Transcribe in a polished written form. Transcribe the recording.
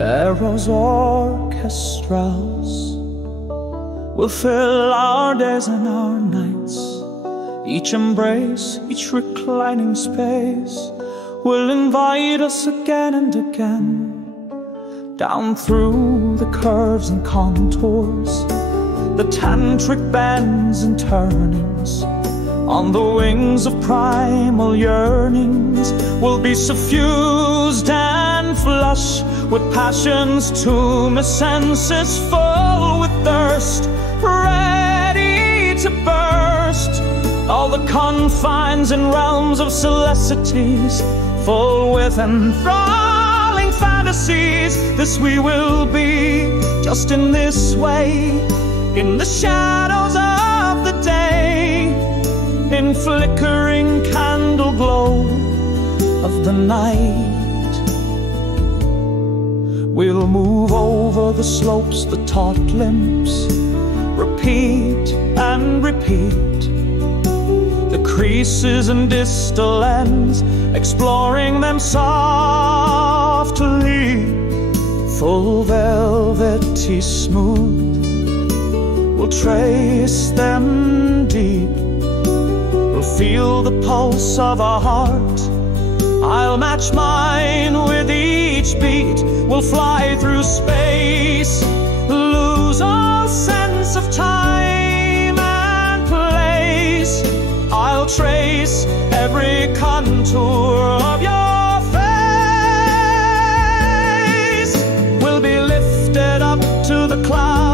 Eros orchestras will fill our days and our nights. Each embrace, each reclining space will invite us again and again. Down through the curves and contours, the tantric bends and turnings, on the wings of primal yearnings, we'll be suffused and flush with passion's tumescences, full with thirst, ready to burst all the confines and realms of celestities, full with enthralling fantasies. This we will be, just in this way, in the shadows of the day, in flickering candle glow of the night. We'll move over the slopes, the taut limbs, repeat and repeat the creases and distal ends, exploring them softly. Full velvety smooth, we'll trace them deep. We'll feel the pulse of our heart, I'll match mine with each beat. We'll fly through space, lose all sense of time and place. I'll trace every contour of your face. We'll be lifted up to the clouds,